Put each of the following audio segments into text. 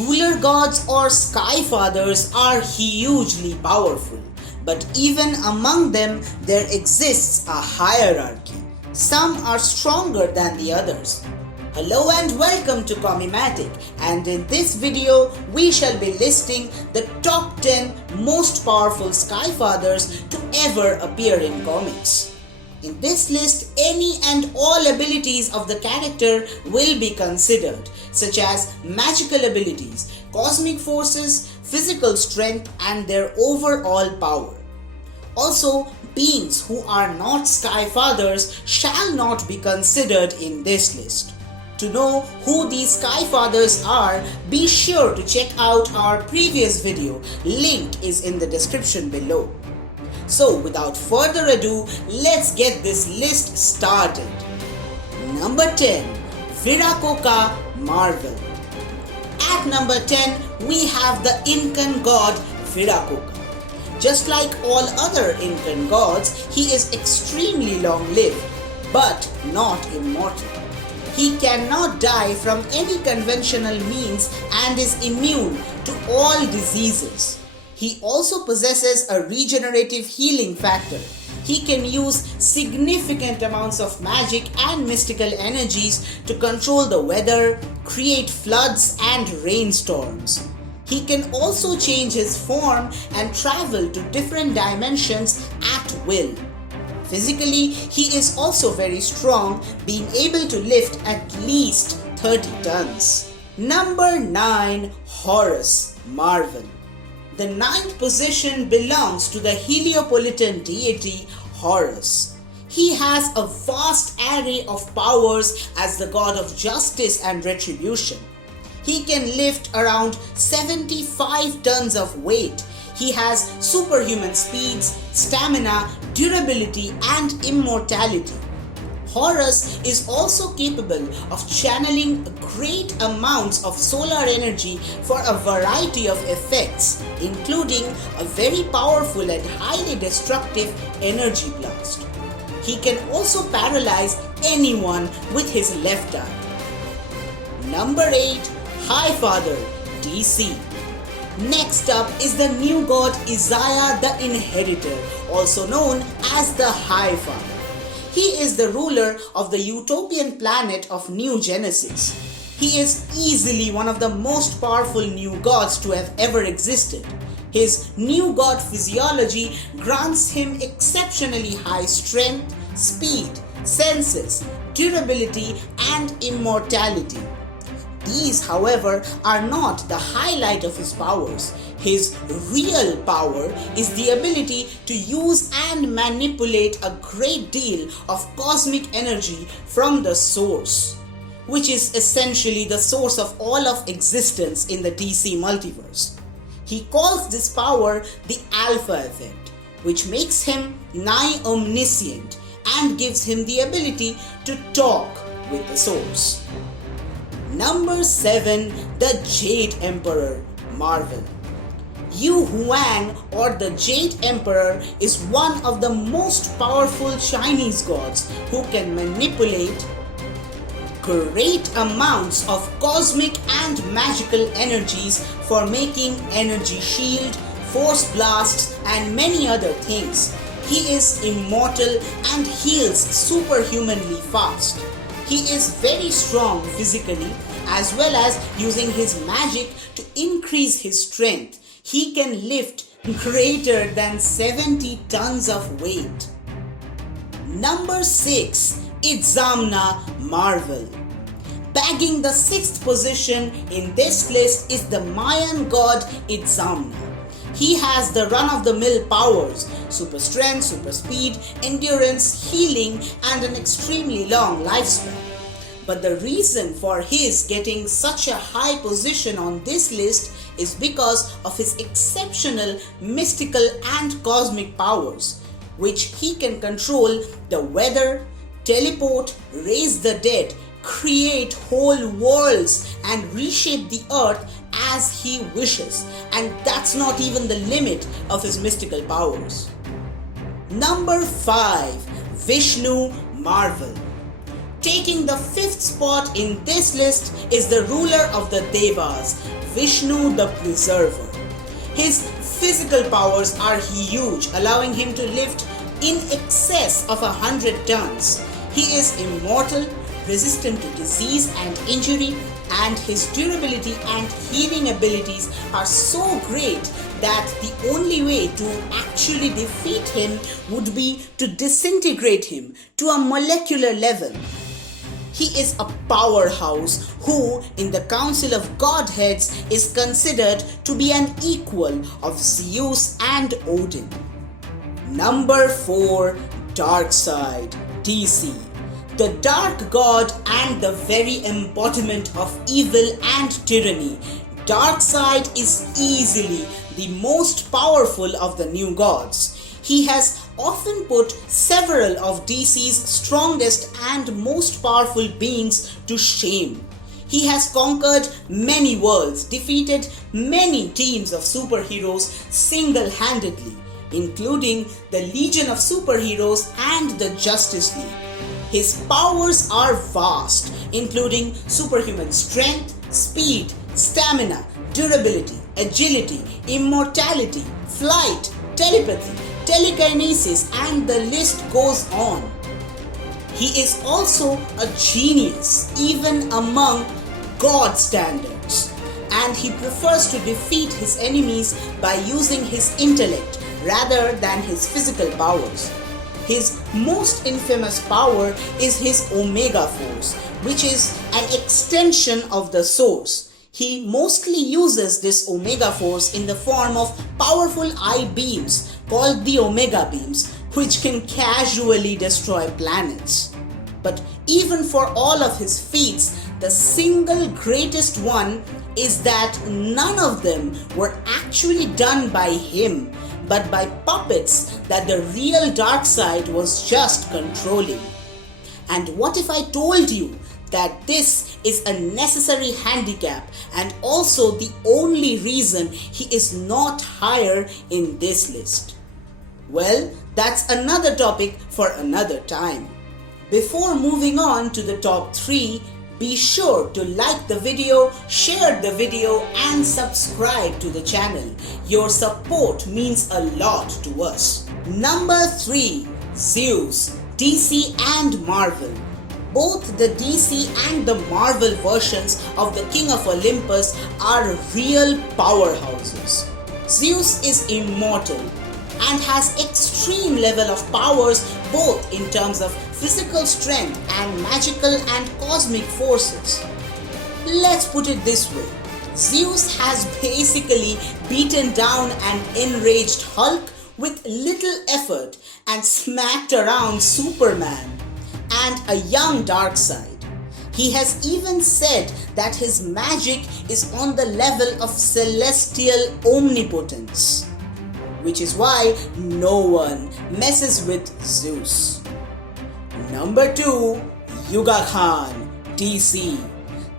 Ruler gods or Skyfathers are hugely powerful, but even among them there exists a hierarchy. Some are stronger than the others. Hello and welcome to Comimatic, and in this video we shall be listing the top 10 most powerful Skyfathers to ever appear in comics. In this list, any and all abilities of the character will be considered, such as magical abilities, cosmic forces, physical strength, and their overall power. Also, beings who are not Skyfathers shall not be considered in this list. To know who these Skyfathers are, be sure to check out our previous video. Link is in the description below. So without further ado, let's get this list started. Number 10. Viracocha Marvel. At number 10, we have the Incan God Viracocha. Just like all other Incan gods, he is extremely long-lived, but not immortal. He cannot die from any conventional means and is immune to all diseases. He also possesses a regenerative healing factor. He can use significant amounts of magic and mystical energies to control the weather, create floods and rainstorms. He can also change his form and travel to different dimensions at will. Physically, he is also very strong, being able to lift at least 30 tons. Number 9. Horace Marvel. The 9th position belongs to the Heliopolitan deity Horace. He has a vast array of powers as the god of justice and retribution. He can lift around 75 tons of weight. He has superhuman speeds, stamina, durability, and immortality. Horace is also capable of channeling great amounts of solar energy for a variety of effects, including a very powerful and highly destructive energy blast. He can also paralyze anyone with his left eye. Number 8. Skyfather DC. Next up is the new god Isaiah the Inheritor, also known as the High Father. He is the ruler of the utopian planet of New Genesis. He is easily one of the most powerful new gods to have ever existed. His new god physiology grants him exceptionally high strength, speed, senses, durability, and immortality. These, however, are not the highlight of his powers. His real power is the ability to use and manipulate a great deal of cosmic energy from the source, which is essentially the source of all of existence in the DC multiverse. He calls this power the Alpha effect, which makes him nigh omniscient and gives him the ability to talk with the source. Number 7. The Jade Emperor Marvel. Yu Huang, or the Jade Emperor, is one of the most powerful Chinese gods who can manipulate great amounts of cosmic and magical energies for making energy shield, force blasts, and many other things. He is immortal and heals superhumanly fast. He is very strong physically, as well as using his magic to increase his strength. He can lift greater than 70 tons of weight. Number 6. Itzamna Marvel. Bagging the 6th position in this list is the Mayan God Itzamna. He has the run-of-the-mill powers, super strength, super speed, endurance, healing, and an extremely long lifespan. But the reason for his getting such a high position on this list is because of his exceptional mystical and cosmic powers, which he can control the weather, teleport, raise the dead, create whole worlds, and reshape the earth as he wishes. And that's not even the limit of his mystical powers. Number 5. Vishnu Marvel. Taking the 5th spot in this list is the ruler of the Devas, Vishnu the Preserver. His physical powers are huge, allowing him to lift in excess of 100 tons. He is immortal, resistant to disease and injury, and his durability and healing abilities are so great that the only way to actually defeat him would be to disintegrate him to a molecular level. He is a powerhouse who, in the Council of Godheads, is considered to be an equal of Zeus and Odin. Number 4. Darkseid, DC. The Dark God and the very embodiment of evil and tyranny, Darkseid is easily the most powerful of the new gods. He has often put several of DC's strongest and most powerful beings to shame. He has conquered many worlds, defeated many teams of superheroes single-handedly, including the Legion of Superheroes and the Justice League. His powers are vast, including superhuman strength, speed, stamina, durability, agility, immortality, flight, telepathy, telekinesis, and the list goes on. He is also a genius, even among God standards, and he prefers to defeat his enemies by using his intellect rather than his physical powers. His most infamous power is his Omega Force, which is an extension of the Source. He mostly uses this Omega Force in the form of powerful I-beams called the Omega Beams, which can casually destroy planets. But even for all of his feats, the single greatest one is that none of them were actually done by him, but by puppets that the real Darkseid was just controlling. And what if I told you that this is a necessary handicap and also the only reason he is not higher in this list? Well, that's another topic for another time. Before moving on to the top 3, be sure to like the video, share the video, and subscribe to the channel. Your support means a lot to us. Number 3. Zeus, DC and Marvel. Both the DC and the Marvel versions of the King of Olympus are real powerhouses. Zeus is immortal and has extreme level of powers both in terms of physical strength and magical and cosmic forces. Let's put it this way. Zeus has basically beaten down an enraged Hulk with little effort and smacked around Superman and a young Darkseid. He has even said that his magic is on the level of celestial omnipotence, which is why no one messes with Zeus. Number 2. Yuga Khan, DC.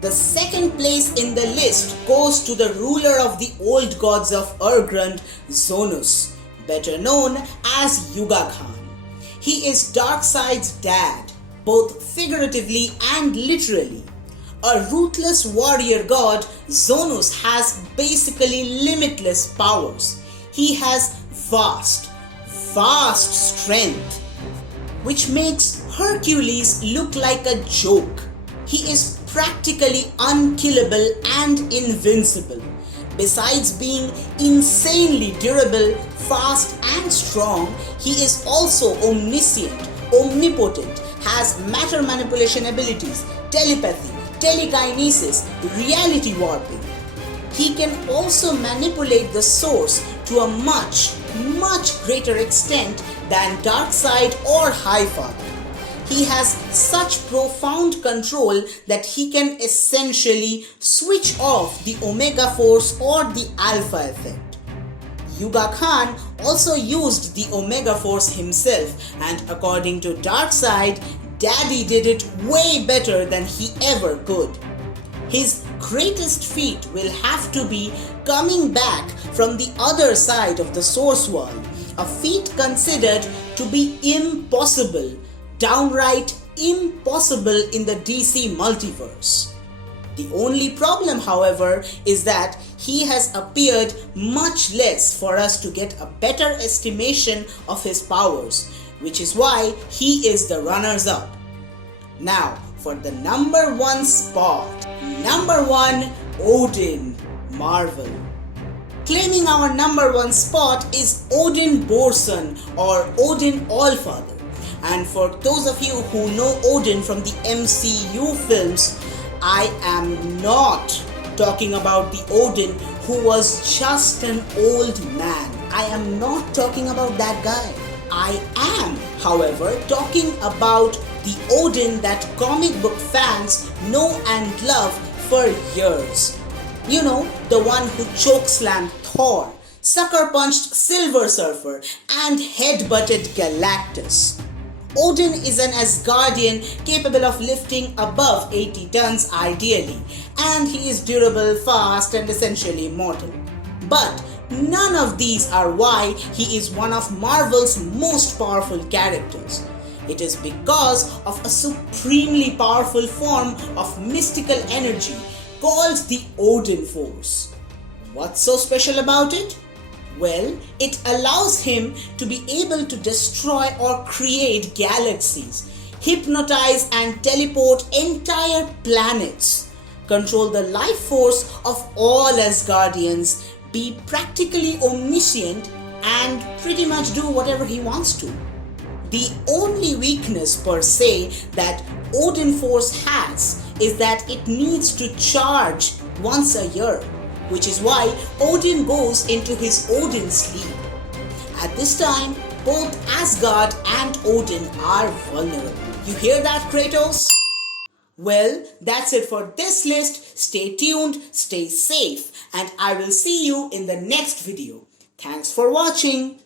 The second place in the list goes to the ruler of the old gods of Urgrund, Zonus, better known as Yuga Khan. He is Darkseid's dad, both figuratively and literally. A ruthless warrior god, Zonus has basically limitless powers. He has vast strength, which makes Hercules look like a joke. He is practically unkillable and invincible. Besides being insanely durable, fast and strong, he is also omniscient, omnipotent, has matter manipulation abilities, telepathy, telekinesis, reality warping. He can also manipulate the Source to a much greater extent than Darkseid or Highfather. He has such profound control that he can essentially switch off the Omega Force or the Alpha effect. Yuga Khan also used the Omega Force himself, and according to Darkseid, Daddy did it way better than he ever could. His greatest feat will have to be coming back from the other side of the Source Wall, a feat considered to be impossible, downright impossible in the DC multiverse. The only problem, however, is that he has appeared much less for us to get a better estimation of his powers, which is why he is the runners-up. Now, for the number 1 spot. Number 1, Odin, Marvel. Claiming our number 1 spot is Odin Borson or Odin Allfather. And for those of you who know Odin from the MCU films, I am not talking about the Odin who was just an old man. I am not talking about that guy. I am, however, talking about the Odin that comic book fans know and love for years. You know, the one who chokeslammed Thor, sucker punched Silver Surfer, and headbutted Galactus. Odin is an Asgardian capable of lifting above 80 tons ideally, and he is durable, fast, and essentially immortal. But none of these are why he is one of Marvel's most powerful characters. It is because of a supremely powerful form of mystical energy called the Odin Force. What's so special about it? Well, it allows him to be able to destroy or create galaxies, hypnotize and teleport entire planets, control the life force of all Asgardians, be practically omniscient, and pretty much do whatever he wants to. The only weakness per se that Odin Force has is that it needs to charge once a year, which is why Odin goes into his Odin sleep. At this time, both Asgard and Odin are vulnerable. You hear that, Kratos? Well, that's it for this list. Stay tuned, stay safe, and I will see you in the next video. Thanks for watching.